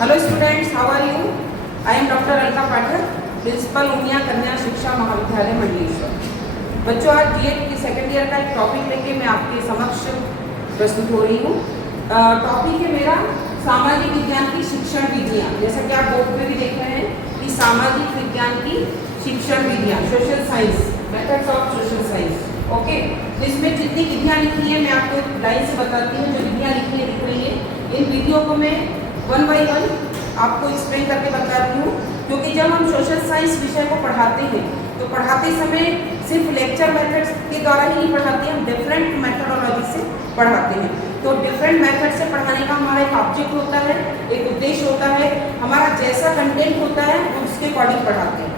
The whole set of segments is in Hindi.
Hello students, how are you? I am doctor Alka Pathak, principal Umiya Kanya Shiksha महाविद्यालय मंडलेश्वर। बच्चों, आज डीएड की सेकेंड ईयर का एक टॉपिक लेके मैं आपके समक्ष प्रस्तुत हो रही हूँ। टॉपिक है मेरा सामाजिक विज्ञान की शिक्षण विधियाँ। जैसा कि आप बोर्ड पे भी देख रहे हैं कि सामाजिक विज्ञान की शिक्षण विधियाँ, social science, methods of social science. Okay, तो इसमें जितनी विधियाँ लिखी हैं मैं आपको एक लाइन से बताती हूँ। जो विधियाँ लिखी है दिख रही है, इन विधियों को मैं वन बाई वन आपको एक्सप्लेन करके बताती हूँ। क्योंकि जब हम सोशल साइंस विषय को पढ़ाते हैं तो पढ़ाते समय सिर्फ लेक्चर मेथड्स के द्वारा ही नहीं पढ़ाते, हम डिफरेंट मेथडोलॉजी से पढ़ाते हैं। तो डिफरेंट मेथड से पढ़ाने का हमारा एक ऑब्जेक्ट होता है, एक उद्देश्य होता है। हमारा जैसा कंटेंट होता है हम उसके अकॉर्डिंग पढ़ाते हैं।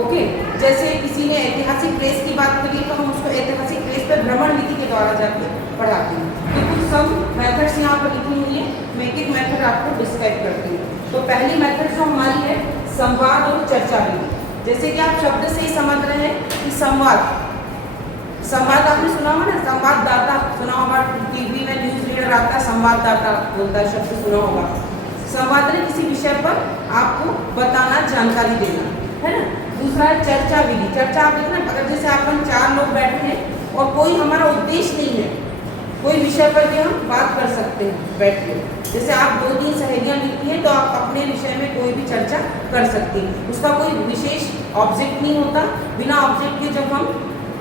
ओके, जैसे किसी ने ऐतिहासिक प्लेस की बात करी तो हम उसको ऐतिहासिक प्लेस पर भ्रमण विधि के द्वारा जाकर पढ़ाते हैं। तो कुछ सब मेथड्स यहाँ पर लिखी हुई है, मैं एक एक मेथड आपको डिस्क्राइब करती हूँ। तो पहली मेथड जो हमारी है संवाद और चर्चा विधि। जैसे कि आप शब्द से ही समझ रहे हैं कि संवाद आपने सुना होगा ना, संवाददाता सुना होगा, टीवी में न्यूज रीडर आता है, संवाददाता बोलता है, शब्द सुना होगा। संवाद ने किसी विषय पर आपको बताना, जानकारी देना, है ना। दूसरा है चर्चा विधि। चर्चा आप देखना, अगर जैसे अपन 4 लोग बैठे हैं और कोई हमारा उद्देश्य नहीं है, कोई विषय पर भी हम बात कर सकते हैं बैठ के। जैसे आप 2-3 सहेलियाँ मिलती हैं तो आप अपने विषय में कोई भी चर्चा कर सकती हैं, उसका कोई विशेष ऑब्जेक्ट नहीं होता। बिना ऑब्जेक्ट के जब हम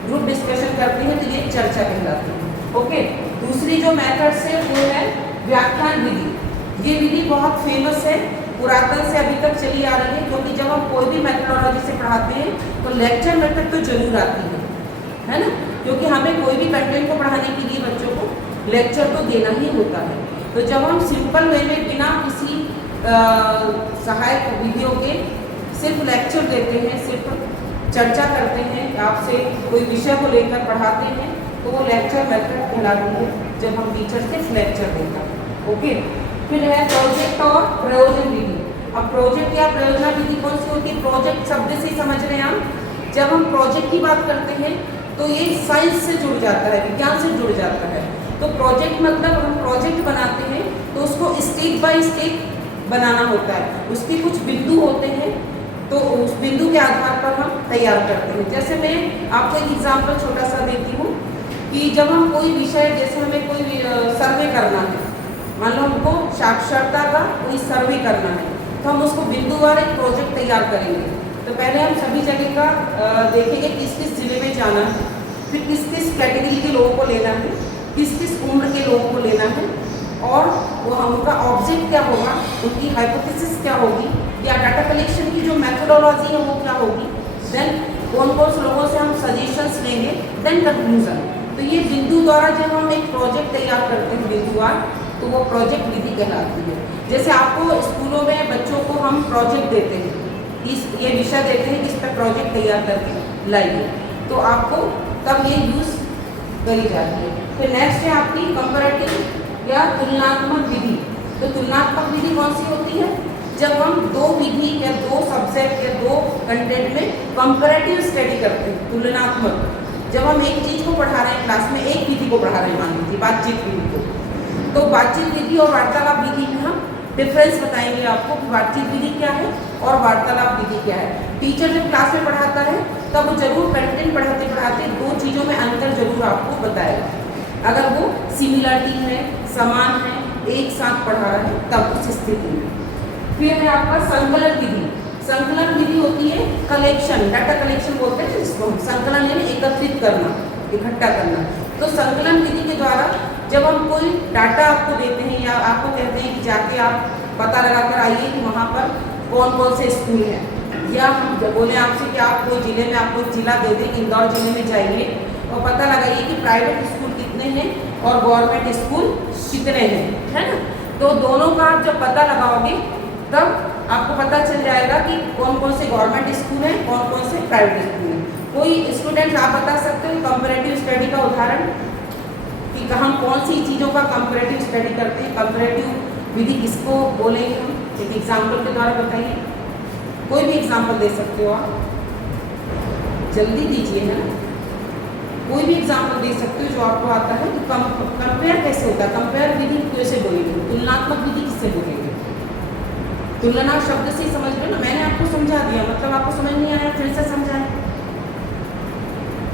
ग्रुप डिस्कशन करते हैं तो ये चर्चा कहलाती है। ओके, दूसरी जो मेथड्स है वो है व्याख्यान विधि। ये विधि बहुत फेमस है, पुरातन से अभी तक चली आ रही है। क्योंकि जब हम कोई भी मेथडोलॉजी से पढ़ाते हैं तो लेक्चर मेथड तो जरूर आती है ना। क्योंकि हमें कोई भी कंटेंट को पढ़ाने के लिए बच्चों को लेक्चर तो देना ही होता है। तो जब हम सिंपल वे में बिना किसी सहायक विधियों के सिर्फ लेक्चर देते हैं, सिर्फ चर्चा करते हैं, आपसे कोई विषय को लेकर पढ़ाते हैं, तो वो लेक्चर मेथड कहलाती है। जब हम टीचर सिर्फ लेक्चर देता है। ओके, फिर है प्रोजेक्ट और प्रयोजन विधि। अब प्रोजेक्ट या प्रयोजना विधि कौन सी होती है? प्रोजेक्ट शब्द से ही समझ रहे हैं हम। जब हम प्रोजेक्ट की बात करते हैं तो ये साइंस से जुड़ जाता है, विज्ञान से जुड़ जाता है। तो प्रोजेक्ट मतलब हम प्रोजेक्ट बनाते हैं तो उसको स्टेप बाय स्टेप बनाना होता है। उसके कुछ बिंदु होते हैं तो उस बिंदु के आधार पर हम तैयार करते हैं। जैसे मैं आपको एक एग्जाम्पल छोटा सा देती हूँ कि जब हम कोई विषय, जैसे हमें कोई सर्वे करना है, मान लो हमको साक्षरता का कोई सर्वे करना है, तो हम उसको बिंदुवार एक प्रोजेक्ट तैयार करेंगे। तो पहले हम सभी जगह का देखेंगे किस किस जिले में जाना है, फिर किस किस कैटेगरी के लोगों को लेना है, किस किस उम्र के लोगों को लेना है, और वो उनका ऑब्जेक्ट क्या होगा, उनकी हाइपोथेसिस क्या होगी, या डाटा कलेक्शन की जो मेथोडोलॉजी है वो क्या होगी, देन कौन कौन से लोगों से हम सजेशंस लेंगे, देन कंक्लूजन। तो ये बिंदु द्वारा जब हम एक प्रोजेक्ट तैयार करते हैं बिंदुवार, तो वो प्रोजेक्ट विधि कहलाती है। जैसे आपको स्कूलों में बच्चों को हम प्रोजेक्ट देते हैं, ये विषय देते हैं कि इस पर प्रोजेक्ट तैयार करके लाइए, तो आपको तब ये यूज़ करी जाती है। फिर नेक्स्ट है आपकी कंपैरेटिव या तुलनात्मक विधि। तो तुलनात्मक विधि कौन सी होती है? जब हम 2 विधि या 2 सब्जेक्ट या 2 कंटेंट में कंपैरेटिव स्टडी करते हैं, तुलनात्मक। जब हम एक चीज़ को पढ़ा रहे हैं क्लास में, एक विधि को पढ़ा रहे हैं, मान लीजिए बातचीत विधि को, तो बातचीत विधि और वार्तालाप विधि में हम डिफरेंस बताएंगे आपको कि बातचीत विधि क्या है और वार्तालाप विधि क्या है। टीचर जब क्लास में पढ़ाता है तब वो जरूर कंटेंट पढ़ाते पढ़ाते 2 चीज़ों में अंतर जरूर आपको बताएगा। अगर वो सिमिलरिटी है, समान है, एक साथ पढ़ा रहा है, तब उस स्थिति में। फिर है आपका संकलन विधि। संकलन विधि होती है कलेक्शन, डाटा कलेक्शन बोलते हैं जिसको हम। संकलन यानी एकत्रित करना, इकट्ठा करना। तो संकलन विधि के द्वारा जब हम कोई डाटा आपको देते हैं या आपको कहते हैं कि जाके आप पता लगा कर आइए कि वहाँ पर कौन कौन से स्कूल हैं, या हम बोले आपसे कि आप कोई ज़िले में, आपको जिला दे दें कि इंदौर जिले में जाइए और पता लगाइए कि प्राइवेट स्कूल कितने हैं और गवर्नमेंट स्कूल कितने हैं, है ना। तो दोनों का आप जब पता लगाओगे तब आपको पता चल जाएगा कि कौन कौन से गवर्नमेंट स्कूल हैं, कौन कौन से प्राइवेट स्कूल हैं। कोई स्टूडेंट आप बता सकते हो कंपैरेटिव स्टडी का उदाहरण कि हम कौन सी चीज़ों का कंपैरेटिव स्टडी करते हैं? कंपैरेटिव विधि किसको बोलेंगे हम? एक एग्जाम्पल के द्वारा बताइए, कोई भी एग्जाम्पल दे सकते हो आप, जल्दी दीजिए, है ना। कोई भी एग्जाम्पल दे सकते हो जो आपको आता है कि कंपेयर कैसे होता है, कंपेयर विधि कैसे बोलेंगे, तुलनात्मक विधि किससे बोलेंगे? तुलना शब्द से ही समझ रहे हो ना, मैंने आपको समझा दिया, मतलब आपको समझ नहीं आया, फिर से समझाएं,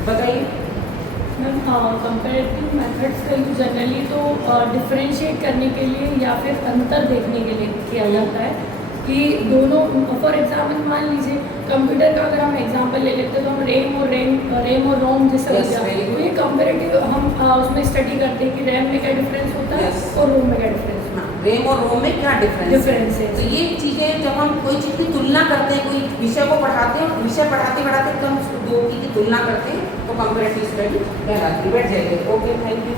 बताइए। मैम कंपैरेटिव मेथड्स का यूज जनरली तो डिफरेंशिएट करने के लिए या फिर अंतर देखने के लिए किया जाता है कि दोनों, फॉर एग्जाम्पल मान लीजिए कंप्यूटर का अगर हम एग्जांपल ले लेते हैं तो हम रैम और रोम जैसे हो Yes, गया, very good. तो ये कंपैरेटिव हम उसमें स्टडी करते हैं कि रैम में क्या डिफरेंस होता है Yes. और रोम में क्या डिफरेंस होता हाँ, रैम और रोम में क्या डिफरेंस है। तो ये चीज़ें जब हम कोई चीज़ की तुलना करते हैं, कोई विषय को पढ़ाते हैं, विषय पढ़ाते पढ़ाते हम उसको दो की तुलना करते हैं तो कंपैरेटिव स्टडी कहलाती है। बैठ जाइए। Okay, thank you.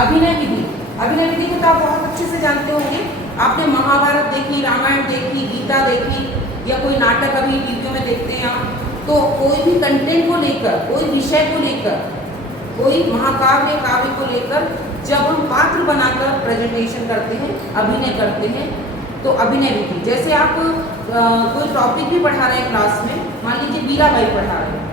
अभिनय विधि, अभिनय विधि को तो आप बहुत अच्छे से जानते होंगे। आपने महाभारत देखी, रामायण देखी, गीता देखी, या कोई नाटक अभी वीडियो में देखते हैं आप, तो कोई भी कंटेंट को लेकर, कोई विषय को लेकर, कोई महाकाव्य काव्य को लेकर जब हम पात्र बनाकर प्रेजेंटेशन करते हैं, अभिनय करते हैं, तो अभिनय विधि, जैसे आप कोई टॉपिक भी पढ़ा रहे हैं क्लास में, मान लीजिए मीराबाई पढ़ा रहे हैं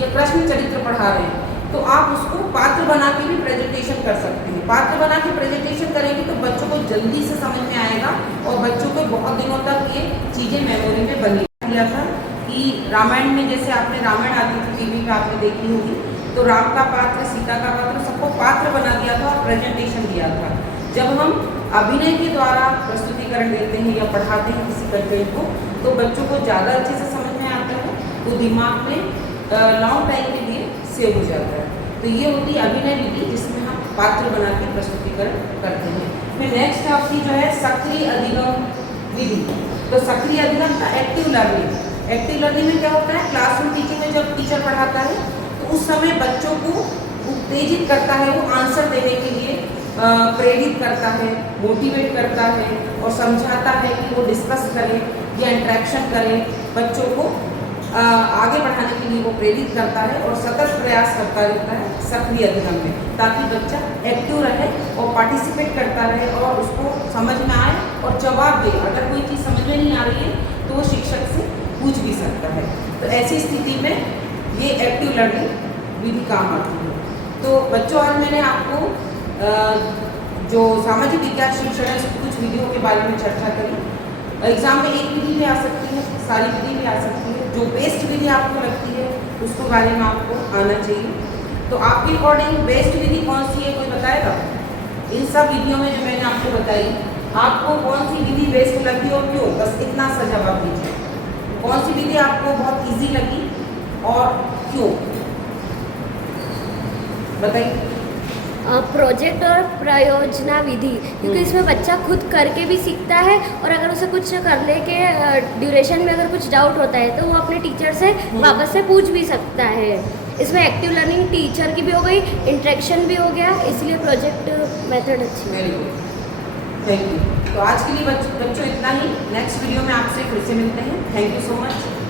या कृष्ण चरित्र पढ़ा रहे हैं, तो आप उसको पात्र बना के भी प्रेजेंटेशन कर सकते हैं। पात्र बना के प्रेजेंटेशन करेंगे तो बच्चों को जल्दी से समझ में आएगा और बच्चों को बहुत दिनों तक ये चीज़ें मेमोरी में बनी दिया था कि रामायण में जैसे आपने रामायण आती थी टीवी पे आपने देखी होगी, तो राम का पात्र, सीता का पात्र, सबको पात्र बना दिया था और प्रेजेंटेशन दिया था। जब हम अभिनय के द्वारा प्रस्तुतिकरण देते हैं या पढ़ाते हैं किसी कंटेंट को, तो बच्चों को ज़्यादा अच्छे से समझ में आता है, वो दिमाग में लॉन्ग टाइम के लिए सेव हो जाता है। तो ये होती है अभिनय विधि जिसमें हम पात्र बना के प्रस्तुतिकरण करते हैं। फिर नेक्स्ट आपकी जो है सक्रिय अधिगम विधि। तो सक्रिय अधिगम का एक्टिव लर्निंग। एक्टिव लर्निंग में क्या होता है, क्लासरूम टीचिंग में जब टीचर पढ़ाता है तो उस समय बच्चों को उत्तेजित करता है, वो आंसर देने के लिए प्रेरित करता है, मोटिवेट करता है और समझाता है कि वो डिस्कस करें या इंटरेक्शन करें, बच्चों को आगे बढ़ाने के लिए वो प्रेरित करता है और सतत प्रयास करता रहता है सक्रिय अधिगम में, ताकि बच्चा एक्टिव रहे और पार्टिसिपेट करता रहे और उसको समझ में आए और जवाब दे। अगर कोई चीज़ समझ में नहीं आ रही है तो वो शिक्षक से पूछ भी सकता है। तो ऐसी स्थिति में ये एक्टिव लर्निंग विधि काम आती है। तो बच्चों, आज मैंने आपको जो सामाजिक विज्ञान शिक्षण है उसकी कुछ विधियों के बारे में चर्चा करी। एग्जाम में एक विधि भी आ सकती है, सारी विधि भी आ सकती है, जो बेस्ट विधि आपको लगती है उसको बारे में आपको आना चाहिए। तो आपके अकॉर्डिंग बेस्ट विधि कौन सी है, कोई बताएगा? इन सब विधियों में जो मैंने आपको बताई, आपको कौन सी विधि बेस्ट लगी और क्यों? बस इतना सा जवाब दीजिए। कौन सी विधि आपको बहुत ईजी लगी और क्यों, बताइए। प्रोजेक्ट और प्रयोजना विधि, क्योंकि इसमें बच्चा खुद करके भी सीखता है और अगर उसे कुछ करने के ड्यूरेशन में अगर कुछ डाउट होता है तो वो अपने टीचर से वापस से पूछ भी सकता है। इसमें एक्टिव लर्निंग टीचर की भी हो गई, इंटरेक्शन भी हो गया, इसलिए प्रोजेक्ट मेथड अच्छी है। Very good, thank you. तो आज के लिए बच्चों इतना ही। नेक्स्ट वीडियो में आपसे फिर से मिलते हैं। Thank you so much.